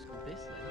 school this late.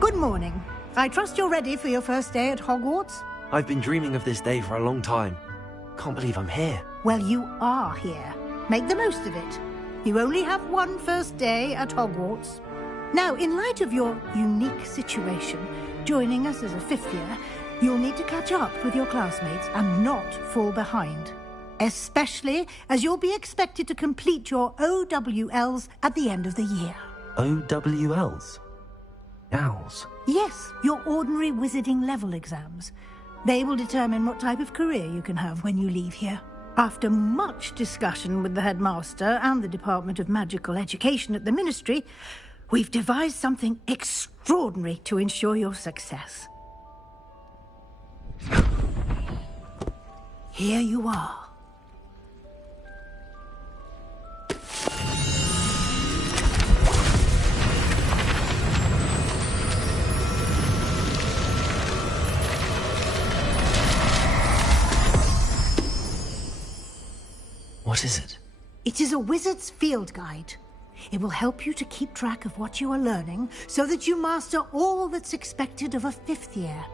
Good morning. I trust you're ready for your first day at Hogwarts? I've been dreaming of this day for a long time. Can't believe I'm here. Well, you are here. Make the most of it. You only have one first day at Hogwarts. Now, in light of your unique situation, joining us as a fifth year, you'll need to catch up with your classmates and not fall behind. Especially as you'll be expected to complete your OWLs at the end of the year. OWLs? Owls? Yes, your ordinary wizarding level exams. They will determine what type of career you can have when you leave here. After much discussion with the headmaster and the Department of Magical Education at the Ministry, we've devised something extraordinary to ensure your success. Here you are. What is it? It is a wizard's field guide. It will help you to keep track of what you are learning so that you master all that's expected of a fifth year.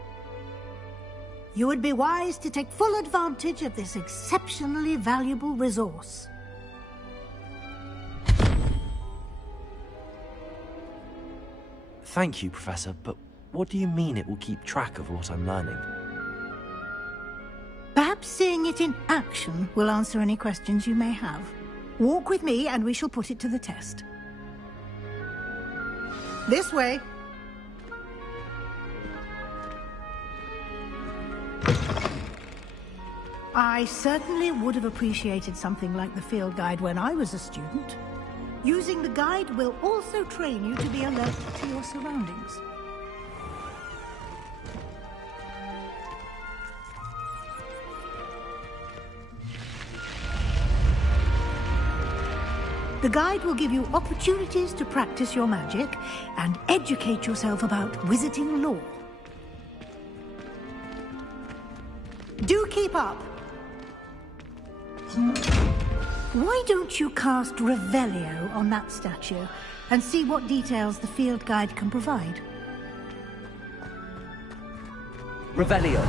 You would be wise to take full advantage of this exceptionally valuable resource. Thank you, Professor, but what do you mean it will keep track of what I'm learning? Perhaps seeing it in action will answer any questions you may have. Walk with me and we shall put it to the test. This way. I certainly would have appreciated something like the field guide when I was a student. Using the guide will also train you to be alert to your surroundings. The guide will give you opportunities to practice your magic and educate yourself about wizarding lore. Do keep up. Why don't you cast Revelio on that statue and see what details the field guide can provide? Revelio.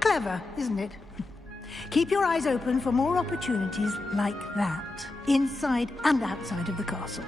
Clever, isn't it? Keep your eyes open for more opportunities like that, inside and outside of the castle.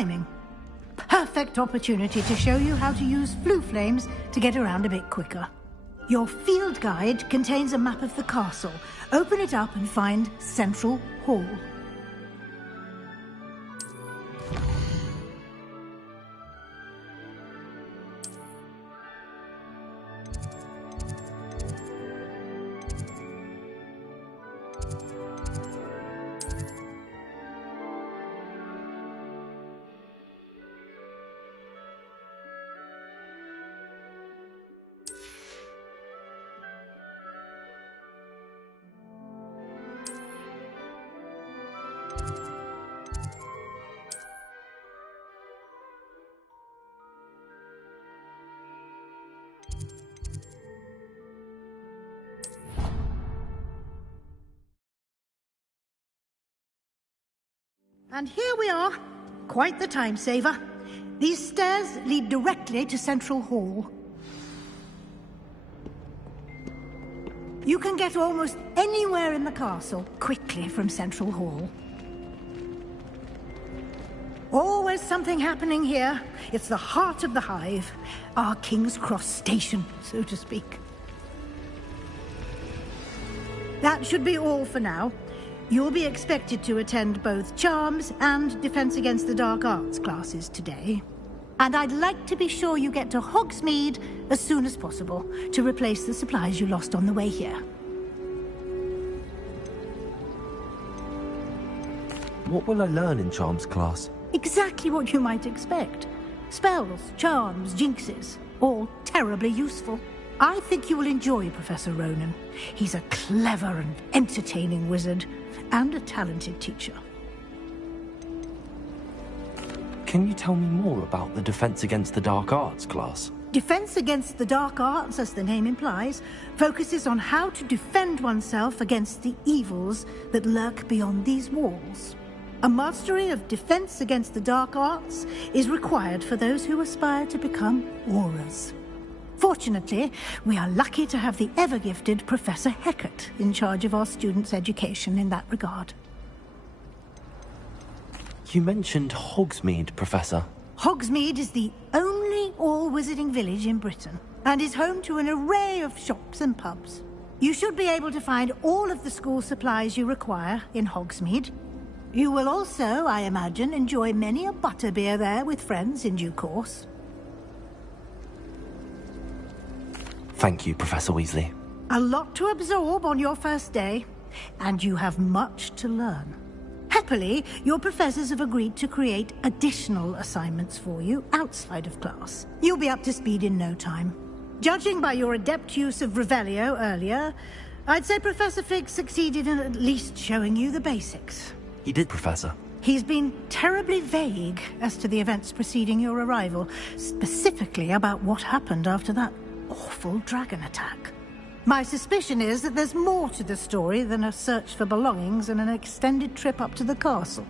timing. Perfect opportunity to show you how to use flue flames to get around a bit quicker. Your field guide contains a map of the castle. Open it up and find Central Hall. And here we are. Quite the time saver. These stairs lead directly to Central Hall. You can get almost anywhere in the castle quickly from Central Hall. Always something happening here. It's the heart of the hive. Our King's Cross station, so to speak. That should be all for now. You'll be expected to attend both Charms and Defense Against the Dark Arts classes today. And I'd like to be sure you get to Hogsmeade as soon as possible to replace the supplies you lost on the way here. What will I learn in Charms class? Exactly what you might expect. Spells, charms, jinxes, all terribly useful. I think you will enjoy Professor Ronan. He's a clever and entertaining wizard, and a talented teacher. Can you tell me more about the Defense Against the Dark Arts class? Defense Against the Dark Arts, as the name implies, focuses on how to defend oneself against the evils that lurk beyond these walls. A mastery of Defense Against the Dark Arts is required for those who aspire to become Aurors. Fortunately, we are lucky to have the ever-gifted Professor Hecat in charge of our students' education in that regard. You mentioned Hogsmeade, Professor. Hogsmeade is the only all-wizarding village in Britain, and is home to an array of shops and pubs. You should be able to find all of the school supplies you require in Hogsmeade. You will also, I imagine, enjoy many a butterbeer there with friends in due course. Thank you, Professor Weasley. A lot to absorb on your first day, and you have much to learn. Happily, your professors have agreed to create additional assignments for you outside of class. You'll be up to speed in no time. Judging by your adept use of Revelio earlier, I'd say Professor Fig succeeded in at least showing you the basics. He did, Professor. He's been terribly vague as to the events preceding your arrival, specifically about what happened after that awful dragon attack. My suspicion is that there's more to the story than a search for belongings and an extended trip up to the castle.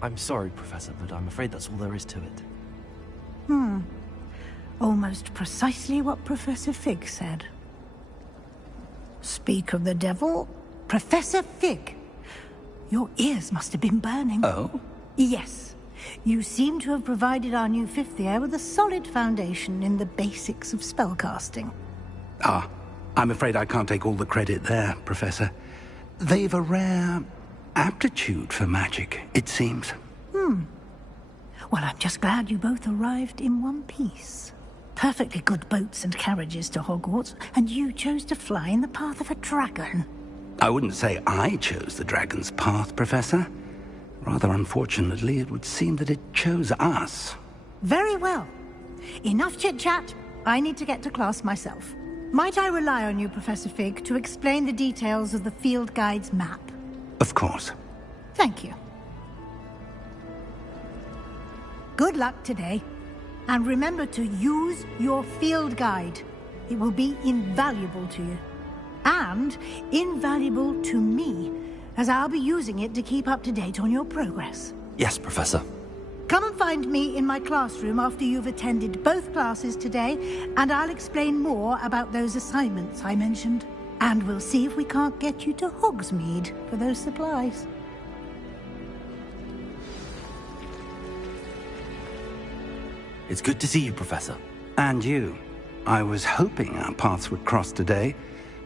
I'm sorry, Professor, but I'm afraid that's all there is to it. Almost precisely what Professor Fig said. Speak of the devil, Professor Fig. Your ears must have been burning. Oh? Yes. You seem to have provided our new fifth year with a solid foundation in the basics of spellcasting. Ah, I'm afraid I can't take all the credit there, Professor. They've a rare aptitude for magic, it seems. Well, I'm just glad you both arrived in one piece. Perfectly good boats and carriages to Hogwarts, and you chose to fly in the path of a dragon. I wouldn't say I chose the dragon's path, Professor. Rather unfortunately, it would seem that it chose us. Very well. Enough chit-chat. I need to get to class myself. Might I rely on you, Professor Fig, to explain the details of the field guide's map? Of course. Thank you. Good luck today. And remember to use your field guide. It will be invaluable to you. And invaluable to me, as I'll be using it to keep up to date on your progress. Yes, Professor. Come and find me in my classroom after you've attended both classes today, and I'll explain more about those assignments I mentioned. And we'll see if we can't get you to Hogsmeade for those supplies. It's good to see you, Professor. And you. I was hoping our paths would cross today,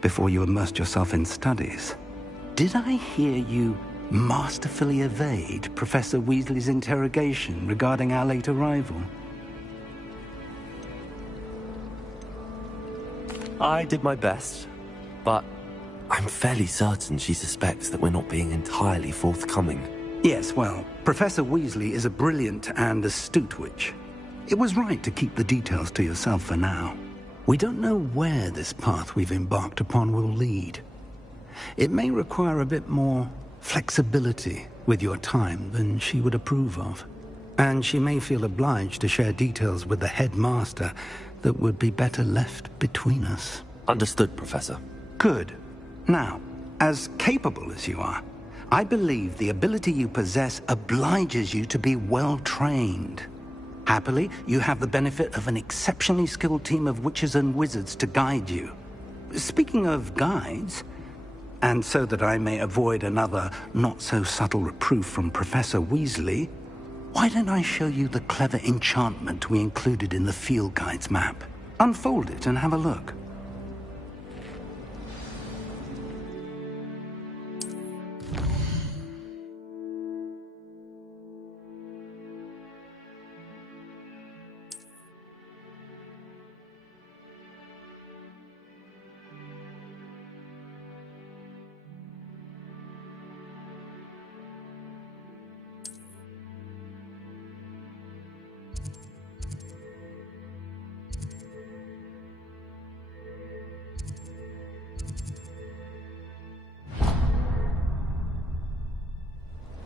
before you immersed yourself in studies. Did I hear you masterfully evade Professor Weasley's interrogation regarding our late arrival? I did my best, but I'm fairly certain she suspects that we're not being entirely forthcoming. Yes, well, Professor Weasley is a brilliant and astute witch. It was right to keep the details to yourself for now. We don't know where this path we've embarked upon will lead. It may require a bit more flexibility with your time than she would approve of. And she may feel obliged to share details with the headmaster that would be better left between us. Understood, Professor. Good. Now, as capable as you are, I believe the ability you possess obliges you to be well trained. Happily, you have the benefit of an exceptionally skilled team of witches and wizards to guide you. Speaking of guides, and so that I may avoid another not-so-subtle reproof from Professor Weasley, why don't I show you the clever enchantment we included in the field guide's map? Unfold it and have a look.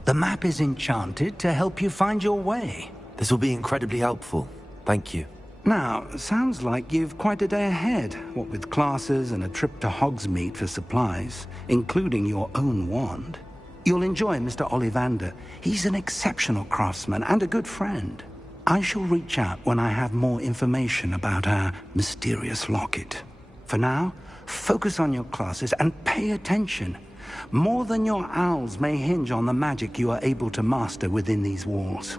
The map is enchanted to help you find your way. This will be incredibly helpful. Thank you. Now, sounds like you've quite a day ahead, what with classes and a trip to Hogsmeade for supplies, including your own wand. You'll enjoy Mr. Ollivander. He's an exceptional craftsman and a good friend. I shall reach out when I have more information about our mysterious locket. For now, focus on your classes and pay attention. More than your owls may hinge on the magic you are able to master within these walls.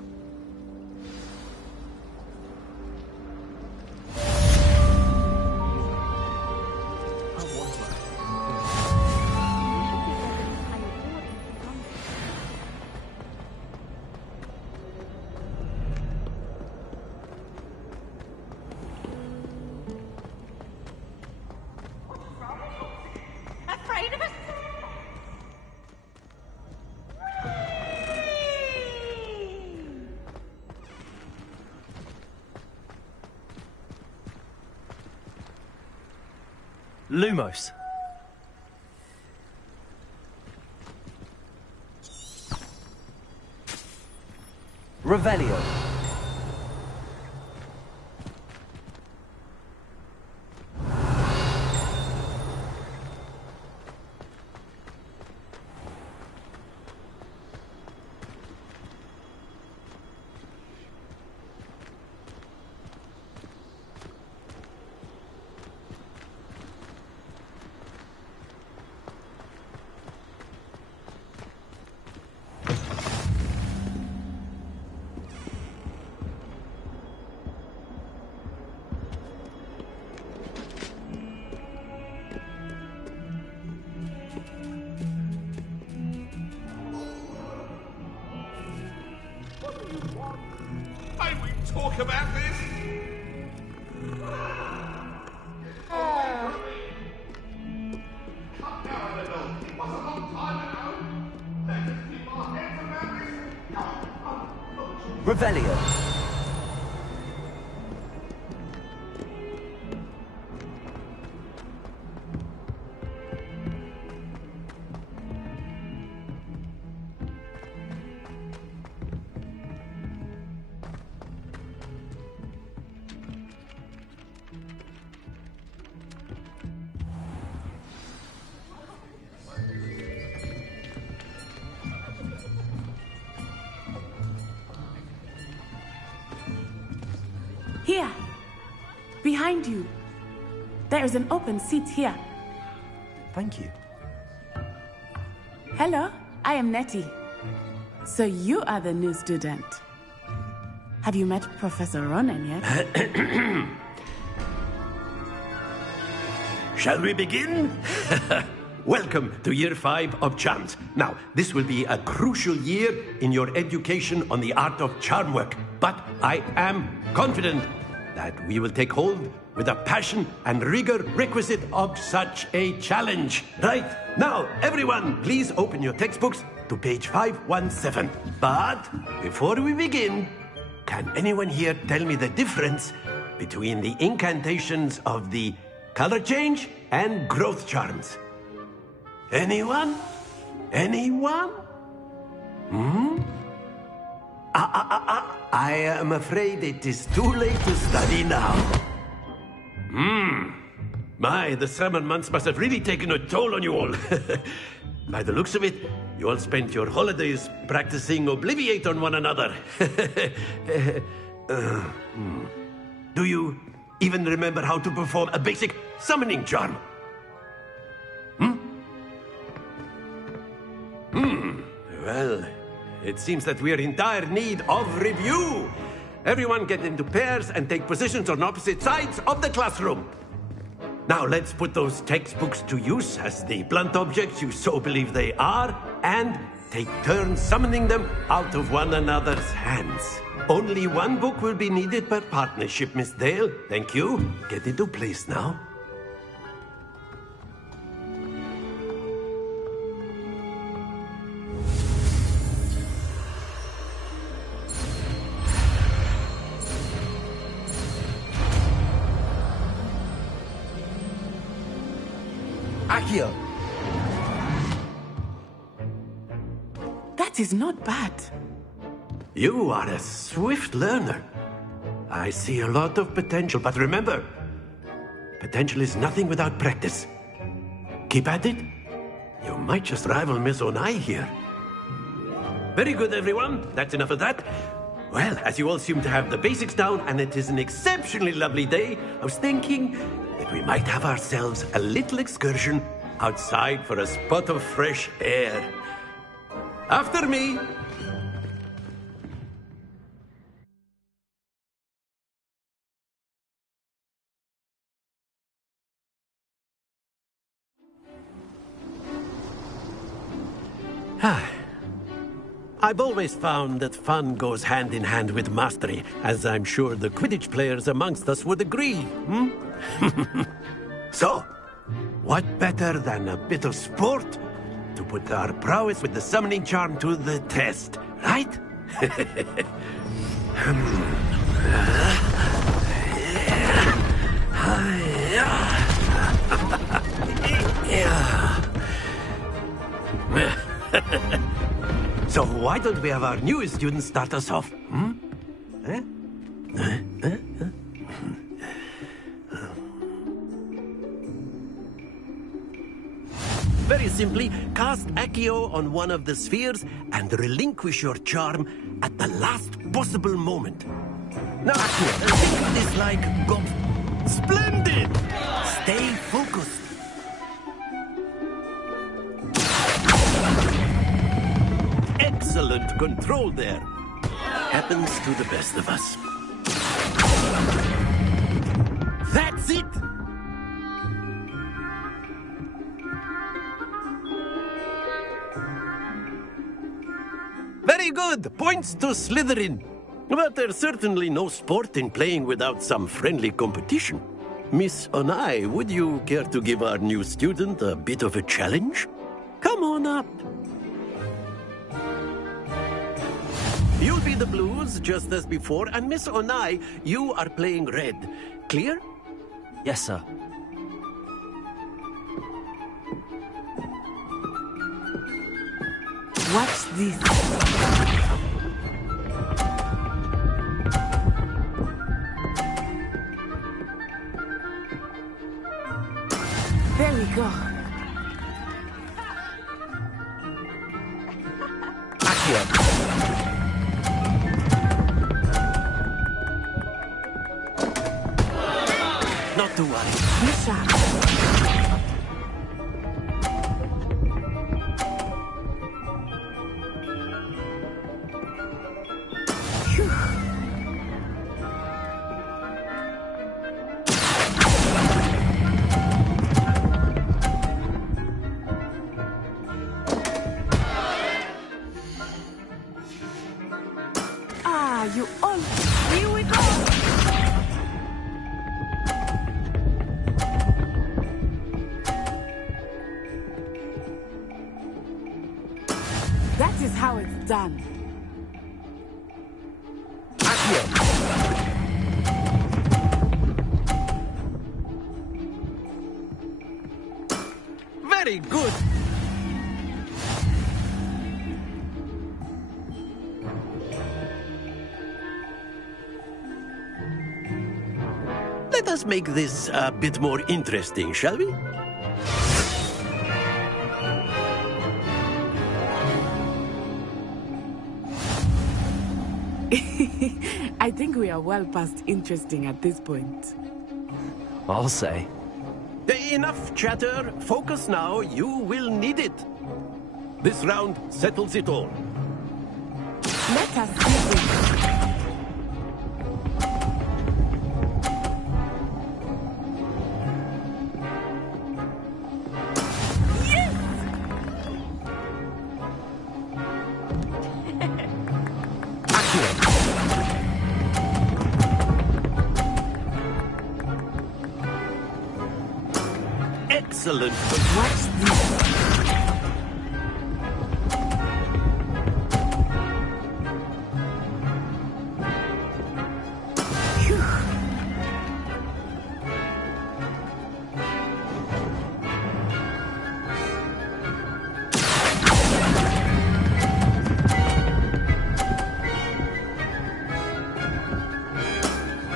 Afraid of us? Lumos. Revelio. May we talk about this? Revelio. Here. Behind you. There is an open seat here. Thank you. Hello, I am Nettie. So you are the new student. Have you met Professor Ronan yet? Shall we begin? Welcome to Year 5 of Charms. Now, this will be a crucial year in your education on the art of charm work. But I am confident that we will take hold with the passion and rigor requisite of such a challenge. Right, now, everyone, please open your textbooks to page 517. But before we begin, can anyone here tell me the difference between the incantations of the color change and growth charms? Anyone? Anyone? I am afraid it is too late to study now. My, the summer months must have really taken a toll on you all. By the looks of it, you all spent your holidays practicing Obliviate on one another. Do you even remember how to perform a basic summoning charm? Well, it seems that we are in dire need of review. Everyone get into pairs and take positions on opposite sides of the classroom. Now let's put those textbooks to use as the blunt objects you so believe they are, and take turns summoning them out of one another's hands. Only one book will be needed per partnership, Miss Dale. Thank you. Get into place now. Accio! That is not bad. You are a swift learner. I see a lot of potential, but remember, potential is nothing without practice. Keep at it. You might just rival Miss Onai here. Very good, everyone. That's enough of that. Well, as you all seem to have the basics down, and it is an exceptionally lovely day, I was thinking that we might have ourselves a little excursion outside for a spot of fresh air. After me. I've always found that fun goes hand in hand with mastery, as I'm sure the Quidditch players amongst us would agree. So, what better than a bit of sport to put our prowess with the summoning charm to the test, right? So why don't we have our newest student start us off? Very simply, cast Accio on one of the spheres and relinquish your charm at the last possible moment. Now, Accio, think of this like golf. Splendid! Stay focused. Excellent control there. Happens to the best of us. That's it! Very good. Points to Slytherin. But there's certainly no sport in playing without some friendly competition. Miss Onai, would you care to give our new student a bit of a challenge? Come on up. You'll be the blues, just as before, and Miss Onai, you are playing red. Clear? Yes, sir. Watch this. There we go. Accio! to worry. Be sharp. You all... Here we go! That is how it's done. Very good. Let us make this a bit more interesting, shall we? I think we are well past interesting at this point. I'll say. Enough chatter. Focus now. You will need it. This round settles it all. Let us see this. Excellent. Watch this.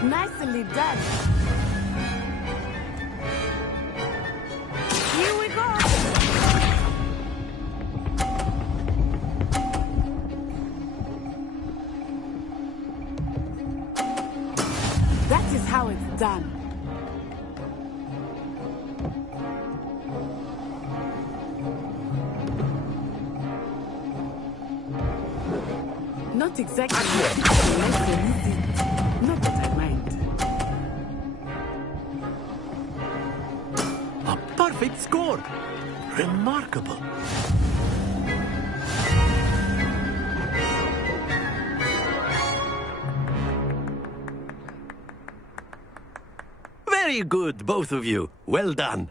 Nicely done. Here we go. That is how it's done. Not exactly what people like to visit. Not that I mind. A perfect score. Remarkable. Very good, both of you. Well done.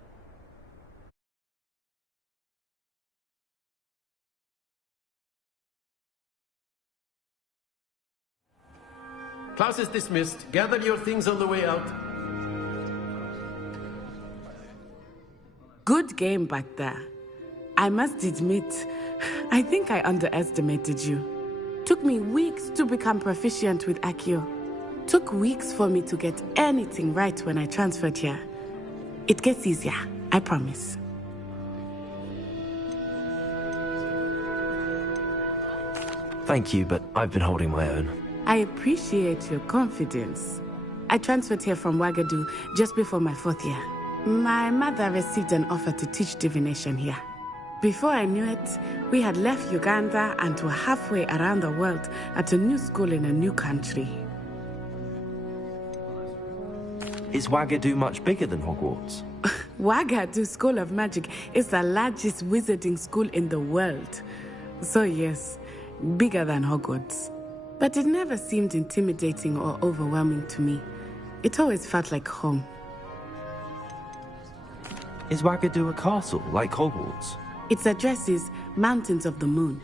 Class is dismissed. Gather your things on the way out. Good game back there. I must admit, I think I underestimated you. Took me weeks to become proficient with Accio. Took weeks for me to get anything right when I transferred here. It gets easier, I promise. Thank you, but I've been holding my own. I appreciate your confidence. I transferred here from Ouagadougou just before my 4th year. My mother received an offer to teach divination here. Before I knew it, we had left Uganda and were halfway around the world at a new school in a new country. Is Ouagadougou much bigger than Hogwarts? Ouagadougou School of Magic is the largest wizarding school in the world. So yes, bigger than Hogwarts. But it never seemed intimidating or overwhelming to me. It always felt like home. Is Ouagadougou a castle, like Hogwarts? Its address is Mountains of the Moon.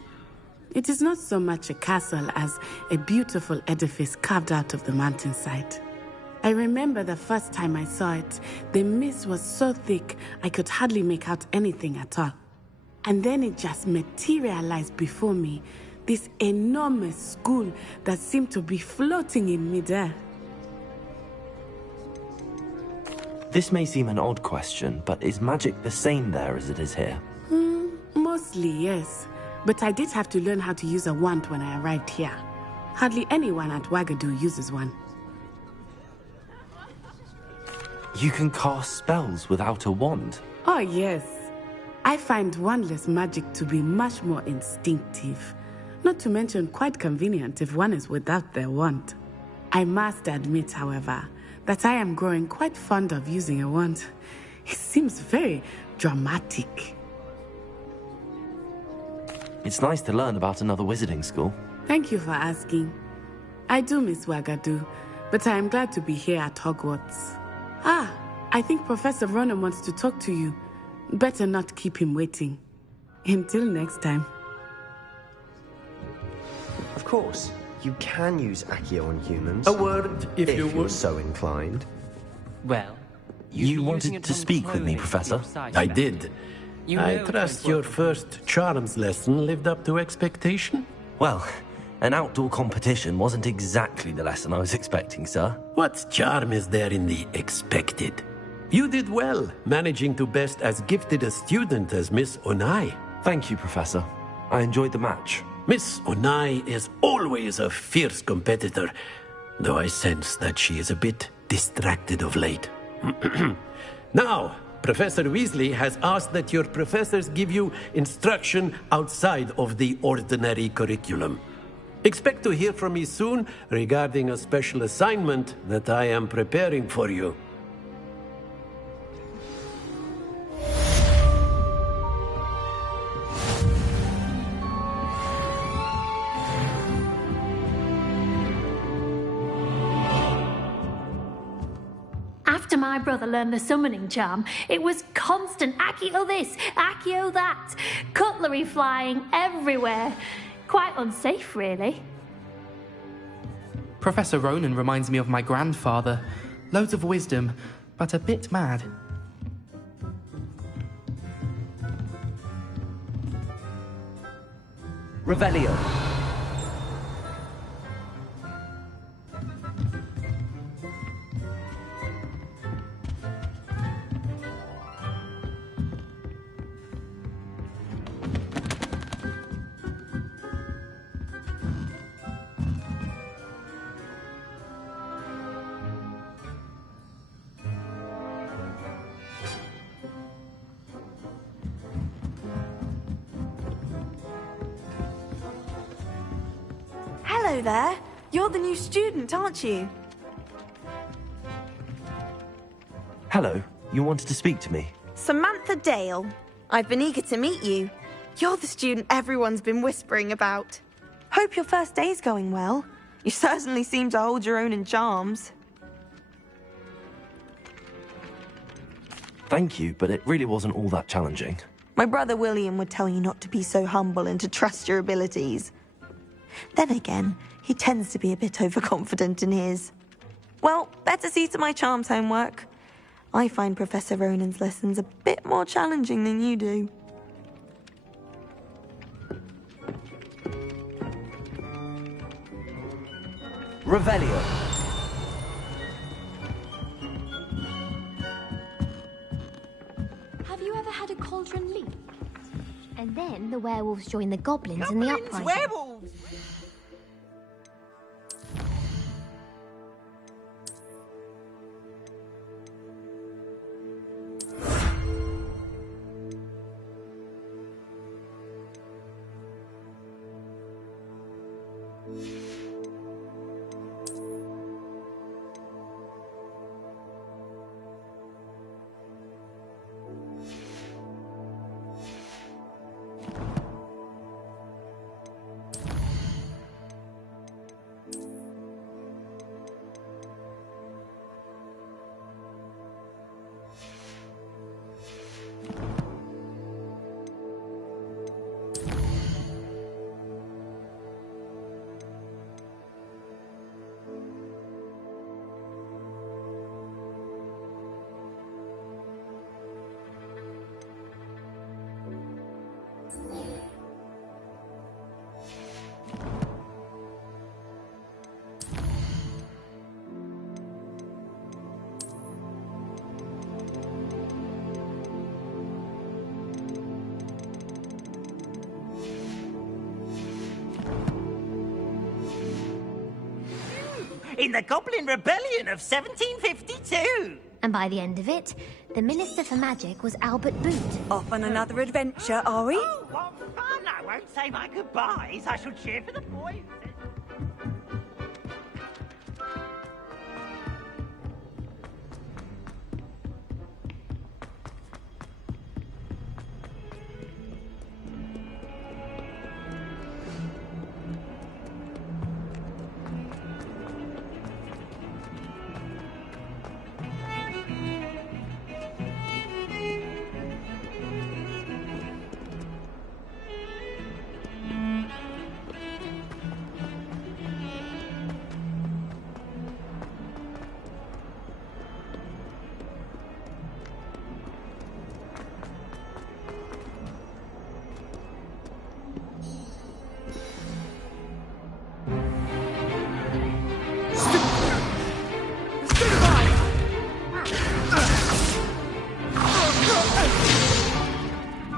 It is not so much a castle as a beautiful edifice carved out of the mountainside. I remember the first time I saw it, the mist was so thick I could hardly make out anything at all. And then it just materialized before me, this enormous school that seemed to be floating in midair. This may seem an odd question, but is magic the same there as it is here? Mostly, yes. But I did have to learn how to use a wand when I arrived here. Hardly anyone at Ouagadougou uses one. You can cast spells without a wand. Oh, yes. I find wandless magic to be much more instinctive. Not to mention quite convenient if one is without their wand. I must admit, however, that I am growing quite fond of using a wand. It seems very dramatic. It's nice to learn about another wizarding school. Thank you for asking. I do miss Wagadu, but I am glad to be here at Hogwarts. Ah, I think Professor Ronan wants to talk to you. Better not keep him waiting. Until next time. Of course, you can use Accio on humans. A word, if you you're would. so inclined. Well, You wanted to speak with me, Professor? I did. I trust your first charms lesson lived up to expectation? Well, an outdoor competition wasn't exactly the lesson I was expecting, sir. What charm is there in the expected? You did well, managing to best as gifted a student as Miss Onai. Thank you, Professor. I enjoyed the match. Miss Onai is always a fierce competitor, though I sense that she is a bit distracted of late. Now, Professor Weasley has asked that your professors give you instruction outside of the ordinary curriculum. Expect to hear from me soon regarding a special assignment that I am preparing for you. After my brother learned the summoning charm, it was constant Accio this, Accio that, cutlery flying everywhere. Quite unsafe, really. Professor Ronan reminds me of my grandfather. Loads of wisdom, but a bit mad. Revelio. Hello there. You're the new student, aren't you? Hello. You wanted to speak to me? Samantha Dale. I've been eager to meet you. You're the student everyone's been whispering about. Hope your first day's going well. You certainly seem to hold your own in charms. Thank you, but it really wasn't all that challenging. My brother William would tell you not to be so humble and to trust your abilities. Then again, he tends to be a bit overconfident in his. Well, better see to my charms homework. I find Professor Ronan's lessons a bit more challenging than you do. Revelio. Have you ever had a cauldron leak? And then the werewolves join the goblins in the uprising. Werewolves! In the Goblin Rebellion of 1752. And by the end of it, the Minister for Magic was Albert Boot. Off on another adventure, are we? Oh, what fun! I won't say my goodbyes. I shall cheer for the boys.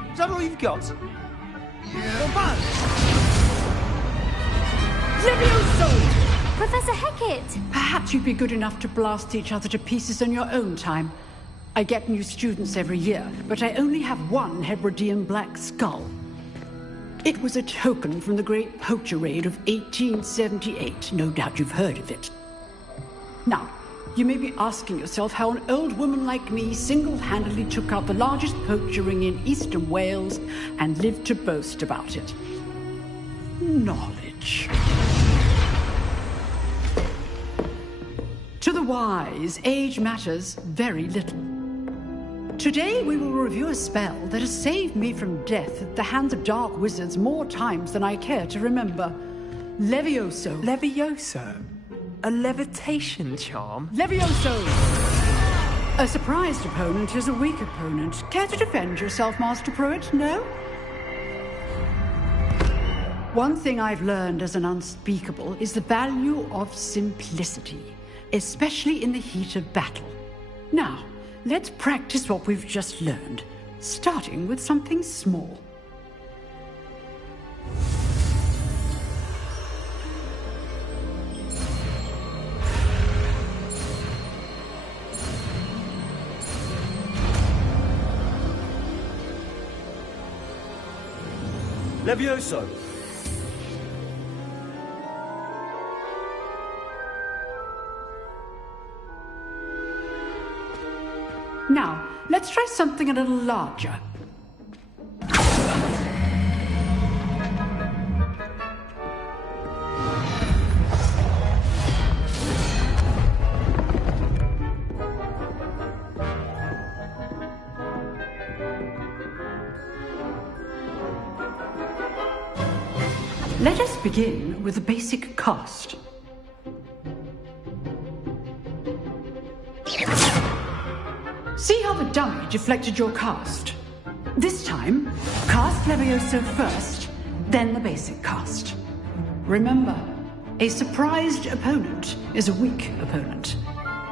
Is that all you've got? Yeah. Levioso! Professor Hecat! Perhaps you'd be good enough to blast each other to pieces in your own time. I get new students every year, but I only have one Hebridean black skull. It was a token from the Great Poacher Raid of 1878. No doubt you've heard of it. Now, you may be asking yourself how an old woman like me single-handedly took out the largest poacher ring in eastern Wales and lived to boast about it. Knowledge. To the wise, age matters very little. Today we will review a spell that has saved me from death at the hands of dark wizards more times than I care to remember. Levioso. Levioso? A levitation charm? Levioso! A surprised opponent is a weak opponent. Care to defend yourself, Master Pruitt? No? One thing I've learned as an unspeakable is the value of simplicity, especially in the heat of battle. Now, let's practice what we've just learned, starting with something small. Levioso! Now, let's try something a little larger. Let us begin with a basic cast. See how the dummy deflected your cast? This time, cast Levioso first, then the basic cast. Remember, a surprised opponent is a weak opponent.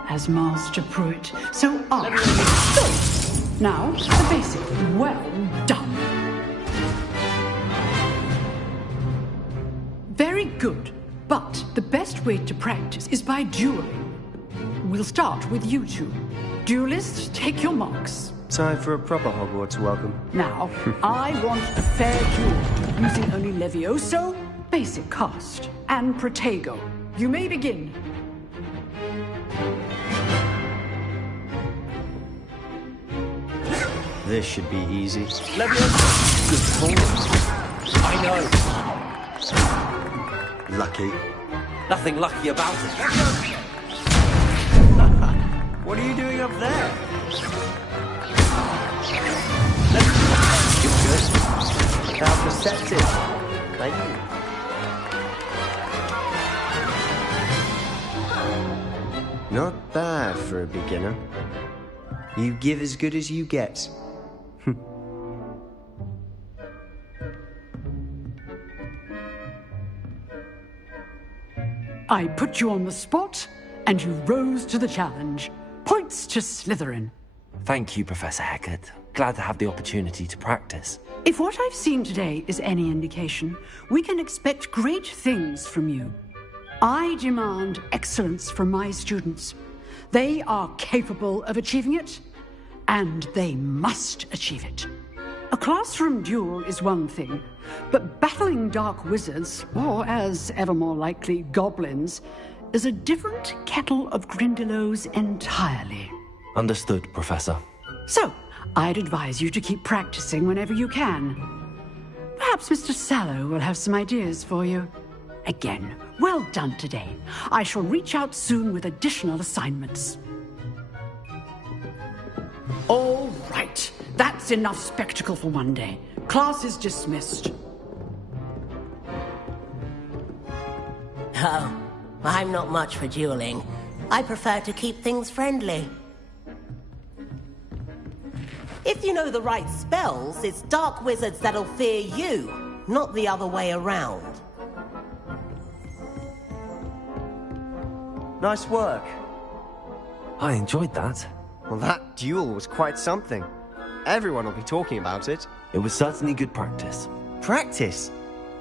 As Master Pruitt, so are you. Now, the basic. Well done. Very good, but the best way to practice is by dueling. We'll start with you two. Duelists, take your marks. Time for a proper Hogwarts welcome. Now, I want a fair duel, using only Levioso, basic cast, and Protego. You may begin. This should be easy. Levioso! Good call. I know. Lucky. Nothing lucky about it. What are you doing up there? You're good. How perceptive. Thank you. Not bad for a beginner. You give as good as you get. I put you on the spot, and you rose to the challenge. Points to Slytherin. Thank you, Professor Hecat. Glad to have the opportunity to practice. If what I've seen today is any indication, we can expect great things from you. I demand excellence from my students. They are capable of achieving it, and they must achieve it. A classroom duel is one thing, but battling dark wizards, or as ever more likely, goblins, is a different kettle of grindylows entirely. Understood, Professor. So, I'd advise you to keep practicing whenever you can. Perhaps Mr. Sallow will have some ideas for you. Again, well done today. I shall reach out soon with additional assignments. All right. That's enough spectacle for one day. Class is dismissed. Oh, I'm not much for dueling. I prefer to keep things friendly. If you know the right spells, it's dark wizards that'll fear you, not the other way around. Nice work. I enjoyed that. Well, that duel was quite something. Everyone will be talking about it. It was certainly good practice. Practice?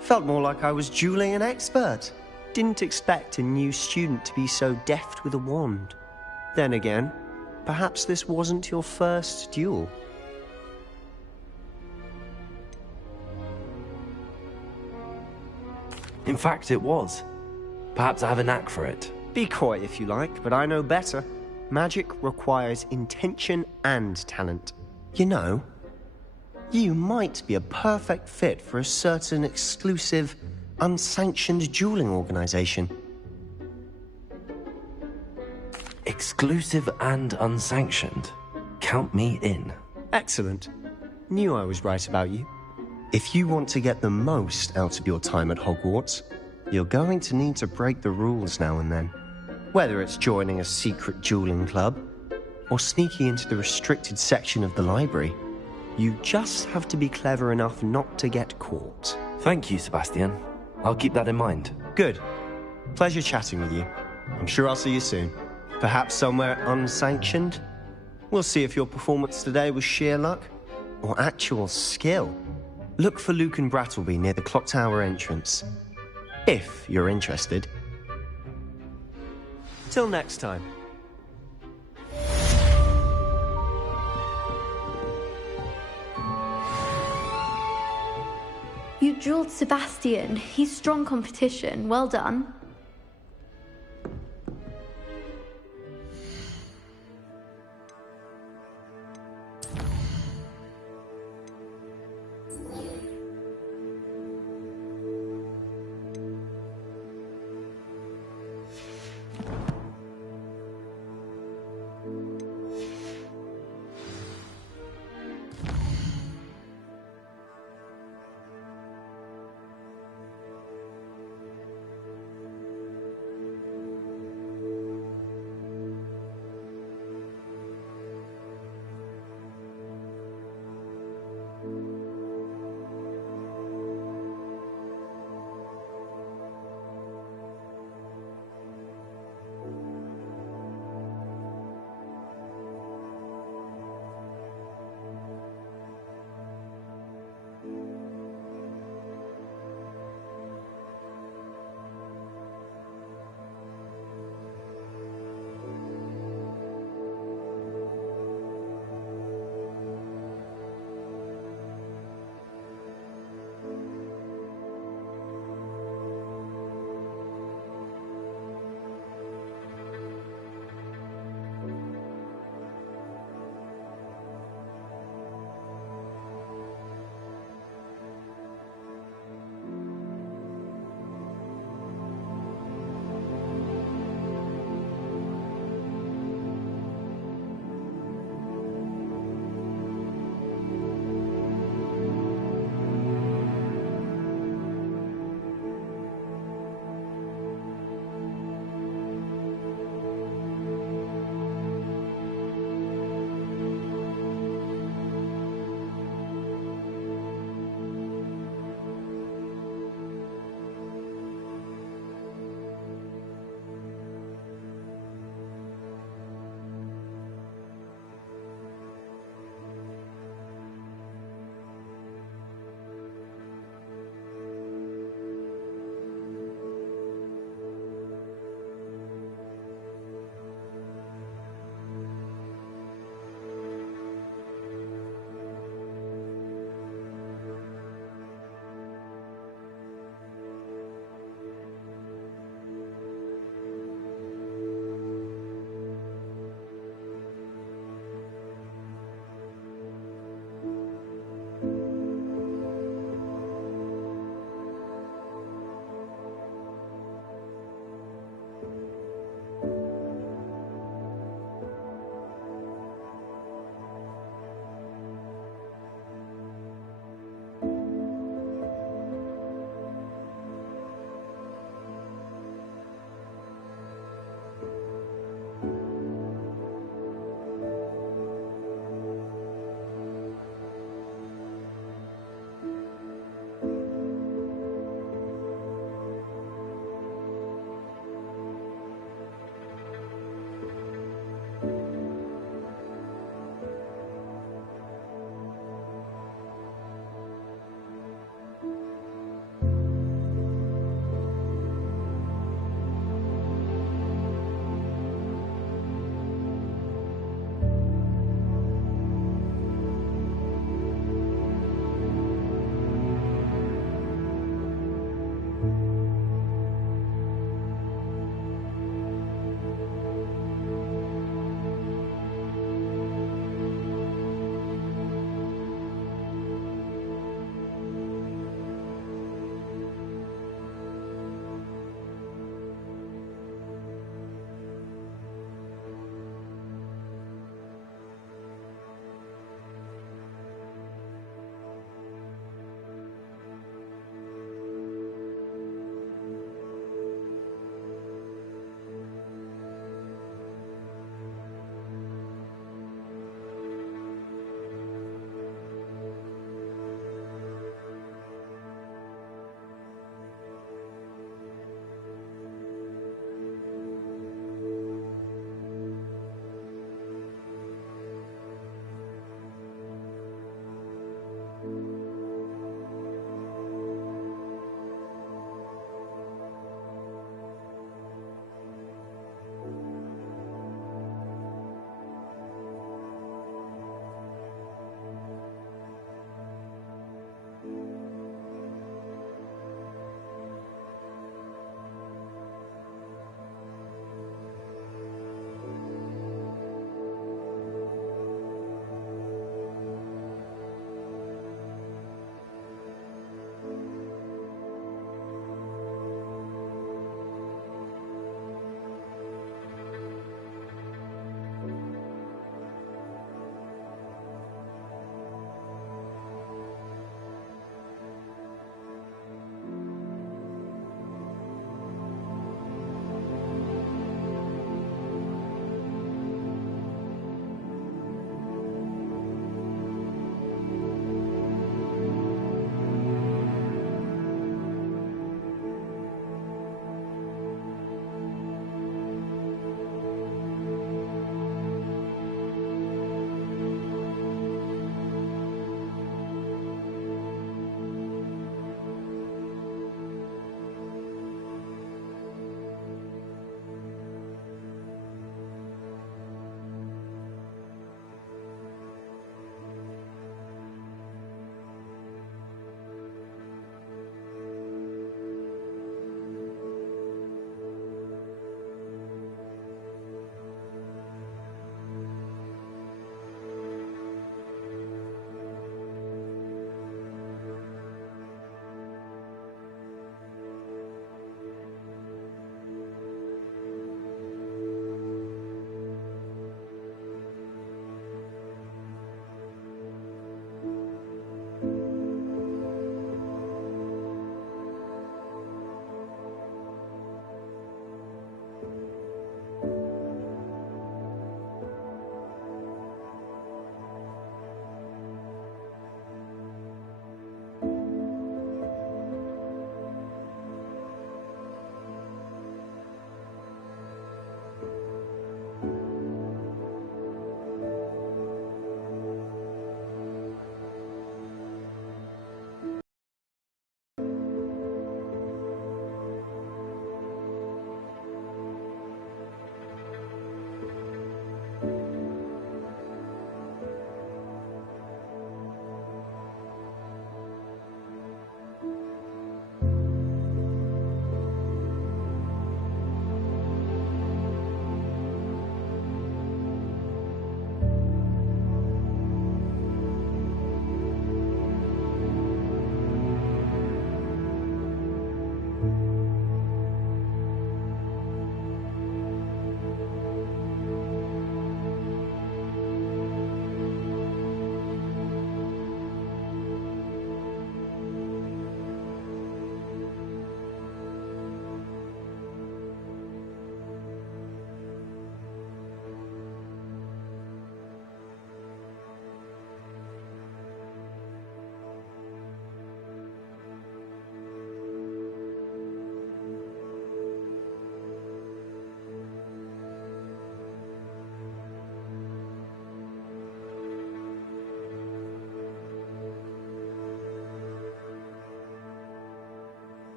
Felt more like I was dueling an expert. Didn't expect a new student to be so deft with a wand. Then again, perhaps this wasn't your first duel. In fact, it was. Perhaps I have a knack for it. Be coy if you like, but I know better. Magic requires intention and talent. You know, you might be a perfect fit for a certain exclusive, unsanctioned dueling organization. Exclusive and unsanctioned? Count me in. Excellent. Knew I was right about you. If you want to get the most out of your time at Hogwarts, you're going to need to break the rules now and then. Whether it's joining a secret dueling club, or sneaking into the restricted section of the library, you just have to be clever enough not to get caught. Thank you, Sebastian. I'll keep that in mind. Good. Pleasure chatting with you. I'm sure I'll see you soon. Perhaps somewhere unsanctioned? We'll see if your performance today was sheer luck or actual skill. Look for Luke and Brattleby near the clock tower entrance. If you're interested. Till next time. You dueled Sebastian. He's strong competition. Well done.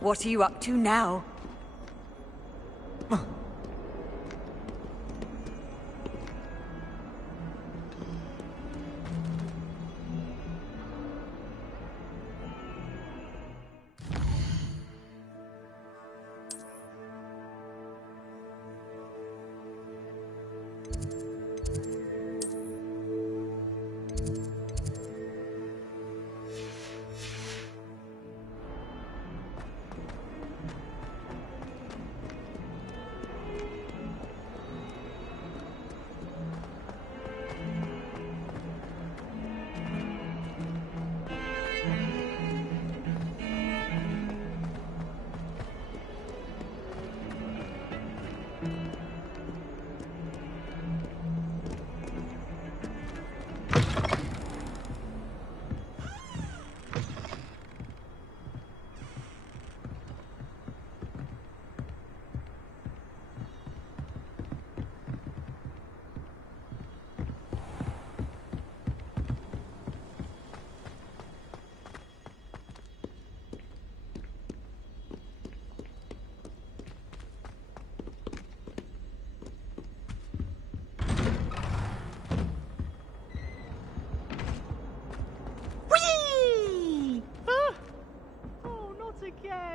What are you up to now?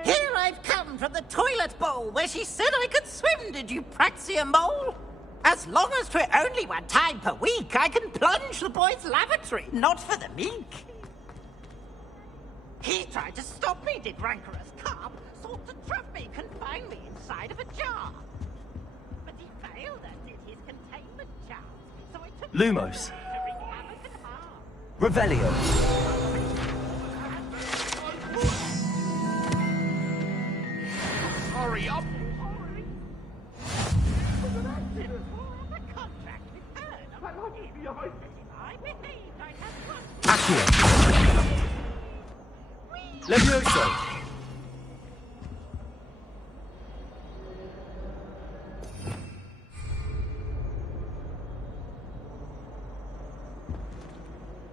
Here I've come from the toilet bowl where she said I could swim, did you praxia mole? As long as 'twere only one time per week, I can plunge the boy's lavatory, not for the meek. He tried to stop me, did rancorous carp, sought to trap me, confine me inside of a jar. But he failed at it, his containment charms, so I took Lumos. to wreak havoc and harm. Revelio. Hurry up! Accio. Levioso.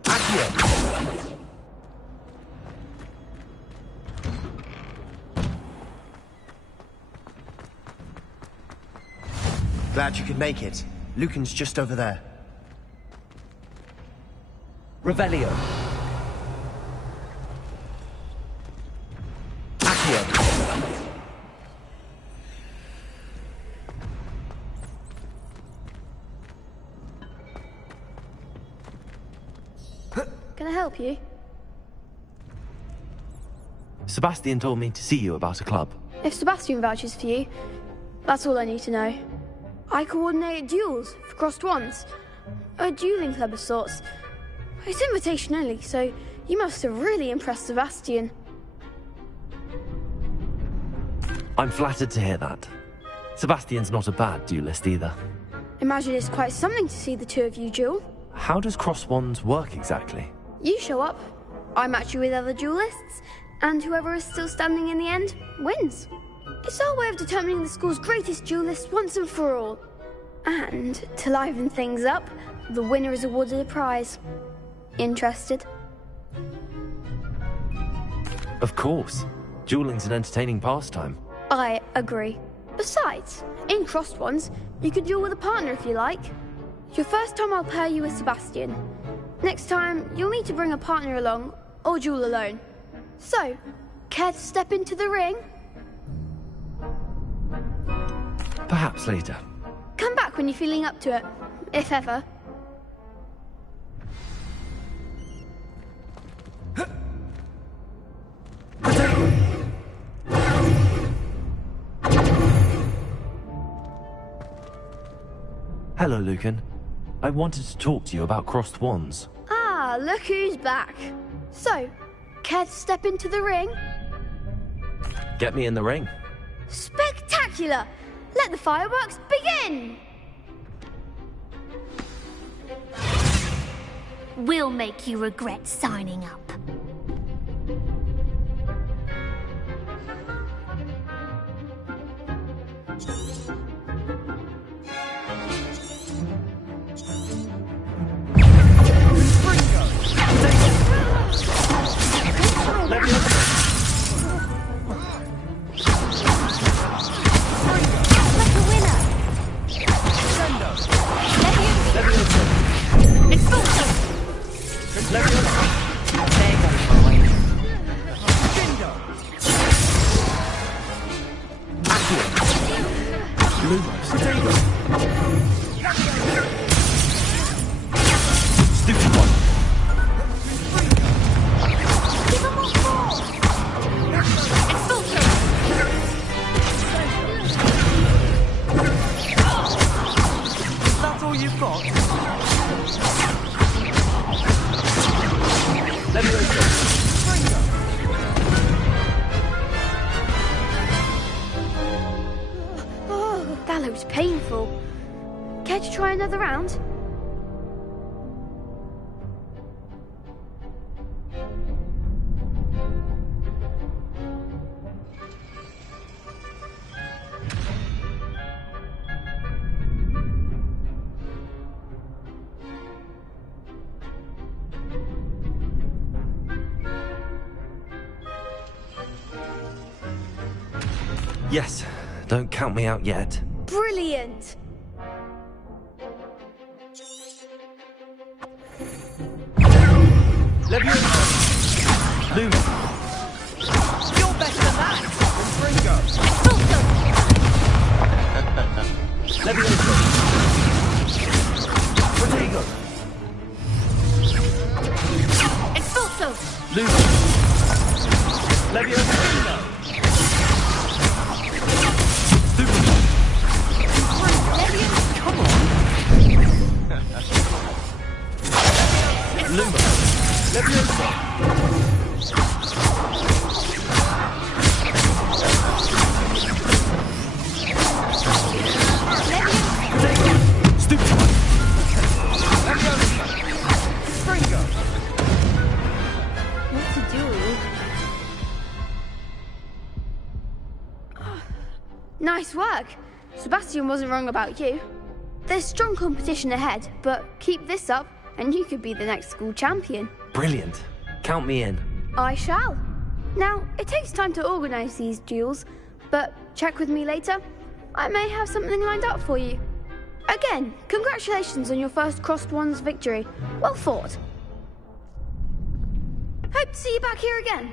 Accio. Glad you could make it. Lucan's just over there. Revelio. Accio. Can I help you? Sebastian told me to see you about a club. If Sebastian vouches for you, that's all I need to know. I coordinate duels for crossed wands. A dueling club of sorts. It's invitation only, so you must have really impressed Sebastian. I'm flattered to hear that. Sebastian's not a bad duelist either. Imagine it's quite something to see the two of you duel. How does cross wands work exactly? You show up, I match you with other duelists, and whoever is still standing in the end wins. It's our way of determining the school's greatest duelist once and for all. And to liven things up, the winner is awarded a prize. Interested? Of course. Dueling's an entertaining pastime. I agree. Besides, in crossed ones, you could duel with a partner if you like. Your first time I'll pair you with Sebastian. Next time, you'll need to bring a partner along, or duel alone. So, care to step into the ring? Perhaps later. Come back when you're feeling up to it, if ever. Hello, Lucan. I wanted to talk to you about crossed wands. Ah, look who's back. So, care to step into the ring? Get me in the ring. Spectacular! Let the fireworks begin! We'll make you regret signing up. That looks painful. Care to try another round? Yes, don't count me out yet. Brilliant! Lose! You're better than that! Fringo! Levioso! Protego! Expulso! Lose! Levioso! Come on! Luma! Levioso! Stupid! Fringo! What to do? Nice work. Sebastian wasn't wrong about you. There's strong competition ahead, but keep this up and you could be the next school champion. Brilliant. Count me in. I shall. Now, it takes time to organise these duels, but check with me later. I may have something lined up for you. Again, congratulations on your first Crossed Wands victory. Well fought. Hope to see you back here again.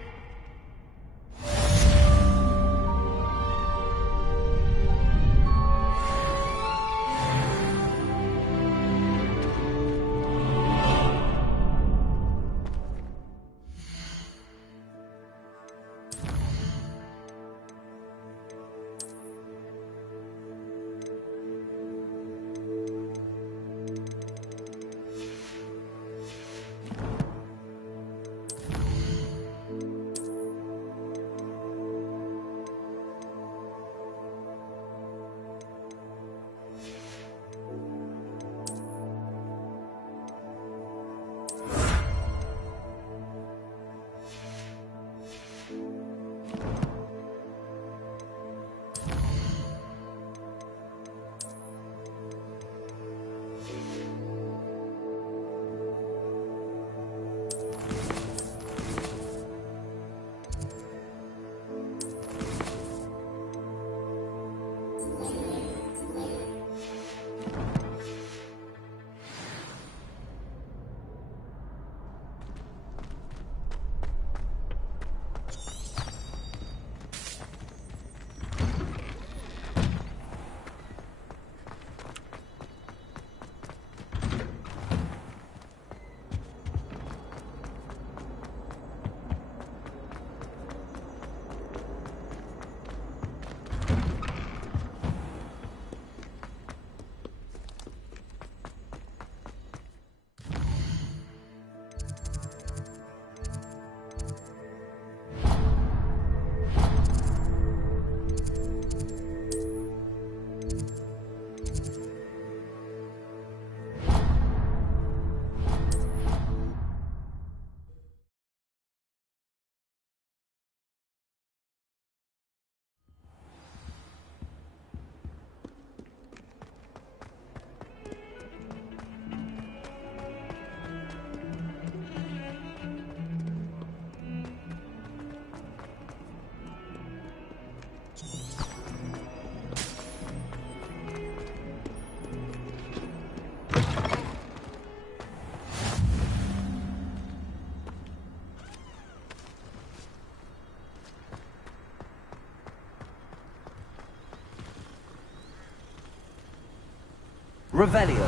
Revelio.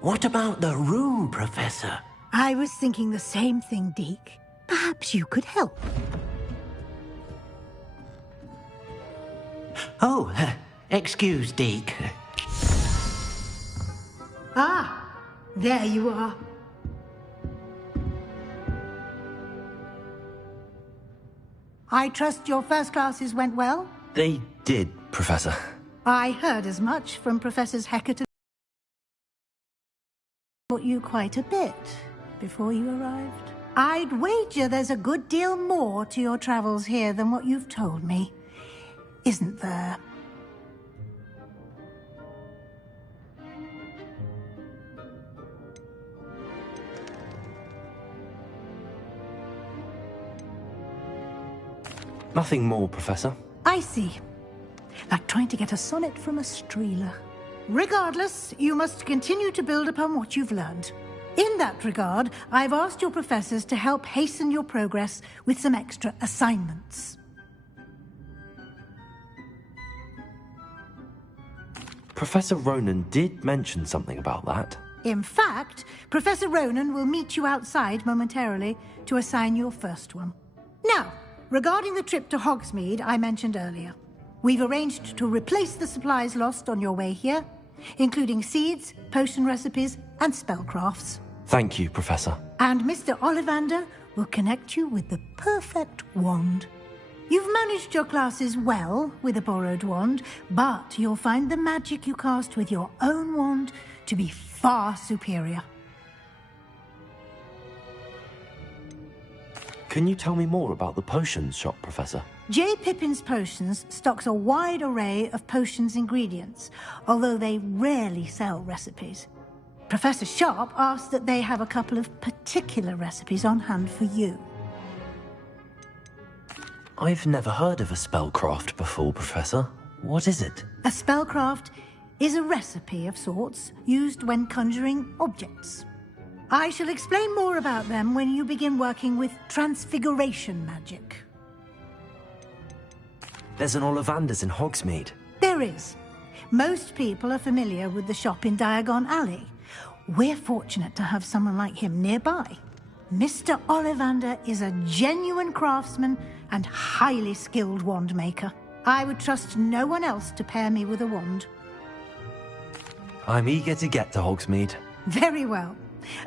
What about the room, Professor? I was thinking the same thing, Deke. Perhaps you could help. Oh, excuse, Deke. Ah, there you are. I trust your first classes went well? They did, Professor. I heard as much from Professors Hecat and taught you quite a bit before you arrived. I'd wager there's a good deal more to your travels here than what you've told me, isn't there? Nothing more, Professor. I see. Like trying to get a sonnet from a streeler. Regardless, you must continue to build upon what you've learned. In that regard, I've asked your professors to help hasten your progress with some extra assignments. Professor Ronan did mention something about that. In fact, Professor Ronan will meet you outside momentarily to assign your first one. Now, regarding the trip to Hogsmeade I mentioned earlier, we've arranged to replace the supplies lost on your way here, including seeds, potion recipes, and spellcrafts. Thank you, Professor. And Mr. Ollivander will connect you with the perfect wand. You've managed your classes well with a borrowed wand, but you'll find the magic you cast with your own wand to be far superior. Can you tell me more about the potions shop, Professor? J. Pippin's Potions stocks a wide array of potions ingredients, although they rarely sell recipes. Professor Sharp asked that they have a couple of particular recipes on hand for you. I've never heard of a spellcraft before, Professor. What is it? A spellcraft is a recipe of sorts used when conjuring objects. I shall explain more about them when you begin working with transfiguration magic. There's an Ollivander's in Hogsmeade. There is. Most people are familiar with the shop in Diagon Alley. We're fortunate to have someone like him nearby. Mr. Ollivander is a genuine craftsman and highly skilled wand maker. I would trust no one else to pair me with a wand. I'm eager to get to Hogsmeade. Very well.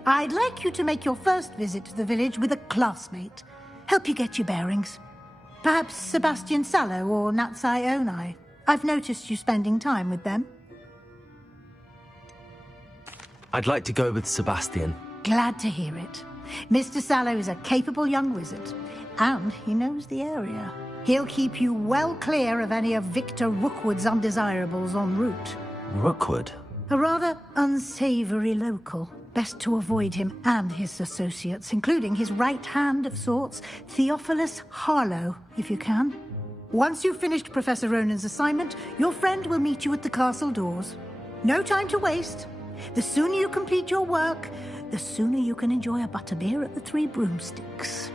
I'd like you to make your first visit to the village with a classmate. Help you get your bearings. Perhaps Sebastian Sallow or Natsai Onai. I've noticed you spending time with them. I'd like to go with Sebastian. Glad to hear it. Mr. Sallow is a capable young wizard, and he knows the area. He'll keep you well clear of any of Victor Rookwood's undesirables en route. Rookwood? A rather unsavory local. Best to avoid him and his associates, including his right hand of sorts, Theophilus Harlow, if you can. Once you've finished Professor Ronan's assignment, your friend will meet you at the castle doors. No time to waste. The sooner you complete your work, the sooner you can enjoy a butterbeer at the Three Broomsticks.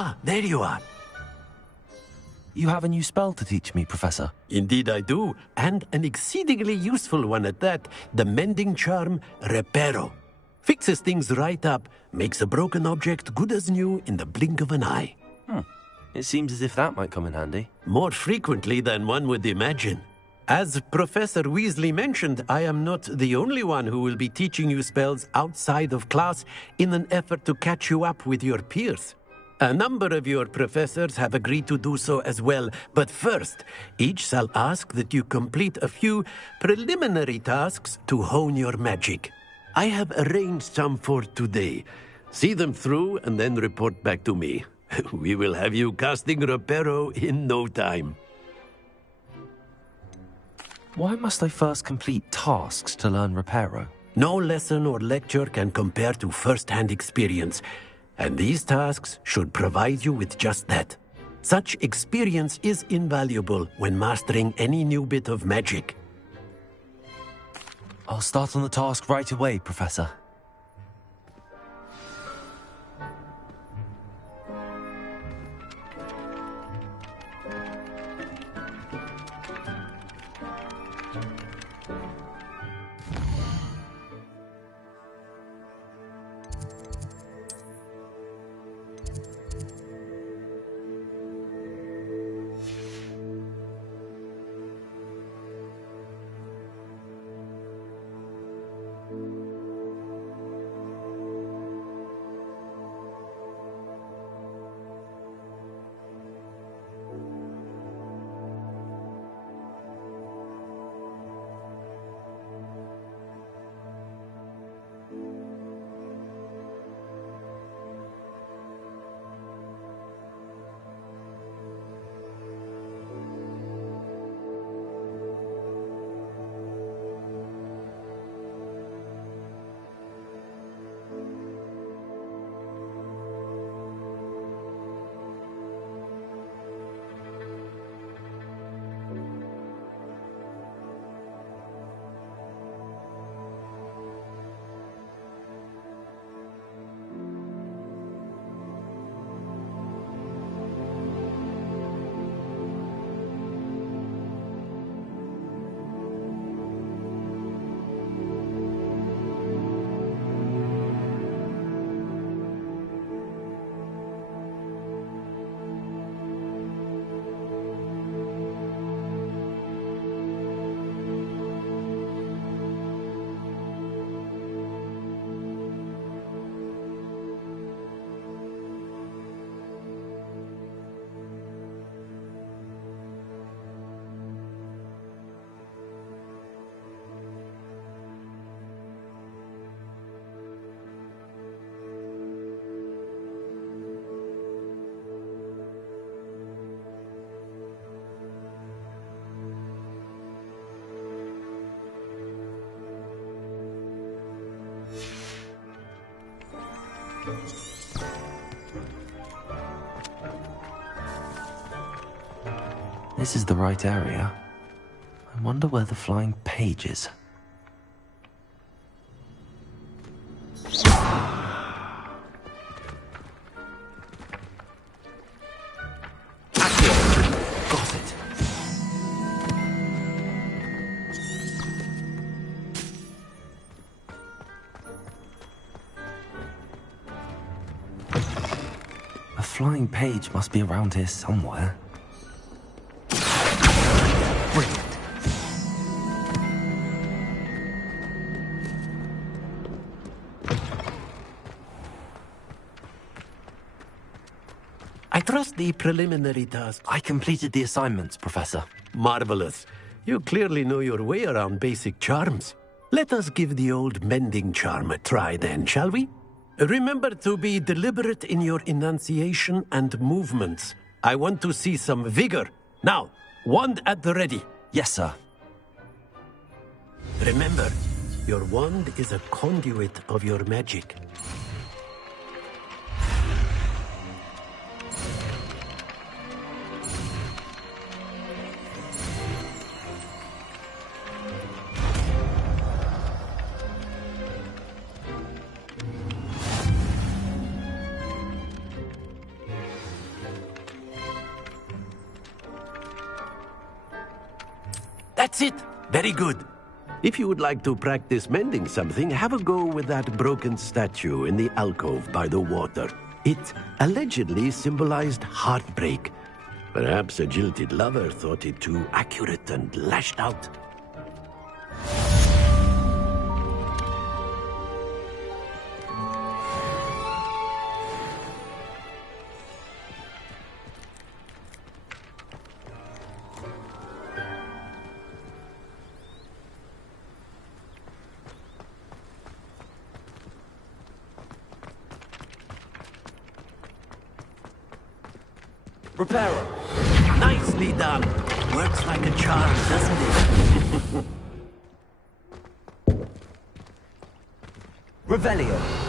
Ah, there you are. You have a new spell to teach me, Professor. Indeed I do, and an exceedingly useful one at that. The mending charm, Reparo. Fixes things right up, makes a broken object good as new in the blink of an eye. It seems as if that might come in handy. More frequently than one would imagine. As Professor Weasley mentioned, I am not the only one who will be teaching you spells outside of class in an effort to catch you up with your peers. A number of your professors have agreed to do so as well, but first, each shall ask that you complete a few preliminary tasks to hone your magic. I have arranged some for today. See them through and then report back to me. We will have you casting Reparo in no time. Why must I first complete tasks to learn Reparo? No lesson or lecture can compare to first-hand experience, and these tasks should provide you with just that. Such experience is invaluable when mastering any new bit of magic. I'll start on the task right away, Professor. This is the right area. I wonder where the flying page is. Got it. A flying page must be around here somewhere. Brilliant. I trust the preliminary task. I completed the assignments, Professor. Marvelous. You clearly know your way around basic charms. Let us give the old mending charm a try then, shall we? Remember to be deliberate in your enunciation and movements. I want to see some vigor. Now, wand at the ready. Yes, sir. Remember, your wand is a conduit of your magic. That's it. Very good. If you would like to practice mending something, have a go with that broken statue in the alcove by the water. It allegedly symbolized heartbreak. Perhaps a jilted lover thought it too accurate and lashed out. Reparo. Nicely done. Works like a charm, doesn't it? Revelio.